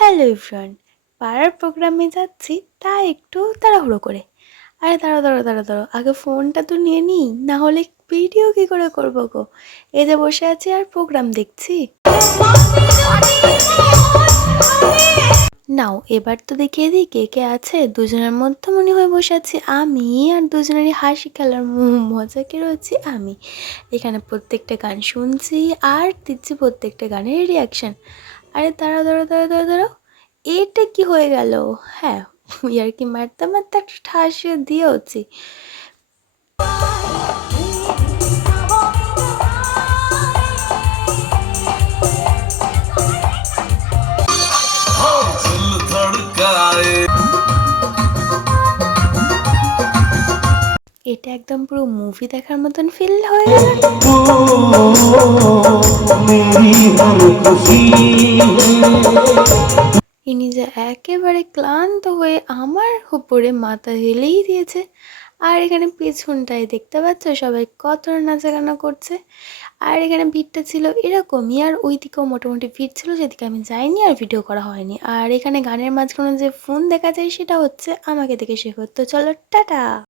Hello everyone, পাড়ার প্রোগ্রামে যাচ্ছি তা একটু তাড়াহুড়ো করে। আরে দাঁড়াও দাঁড়াও দাঁড়াও দাঁড়াও, আগে ফোনটা তো নিয়ে নিই, না হলে ভিডিও কি করে করবো গো। এই যে বসে আছি আর প্রোগ্রাম দেখছি। নাও এবার তো দেখিয়ে দিই কে কে আছে। দুজনের মধ্যমণি হয়ে বসে আছি আমি, আর দুজনেরই হাসি খেলার মজাকে রয়েছি আমি। এখানে প্রত্যেকটা গান শুনছি আর দিচ্ছি প্রত্যেকটা গানের রিয়াকশান। আরে দাঁড়াও দাঁড়াও দাঁড়াও দাঁড়াও দাঁড়াও, এটা কি হয়ে গেল? হ্যাঁ, ইয়ার্কি মারতে মারতে একটা ঠাস দিয়েওছি। এটা একদম পুরো মুভি দেখার মতন ফিল হয়ে গেল। ইনি যে একেবারে ক্লান্ত হয়ে আমার উপরে মাথা হেলেই দিয়েছে। আর এখানে পেছনটায় দেখতে পাচ্ছ সবাই কত নাচাগানা করছে। আর এখানে ভিড়টা ছিল এরকমই, আর ওই দিকেও মোটামুটি ভিড় ছিল, যেদিকে আমি যাইনি আর ভিডিও করা হয়নি। আর এখানে গানের মাঝখানে যে ফোন দেখা যায় সেটা হচ্ছে আমাকে দেখে শেখো। তো চলো টাটা।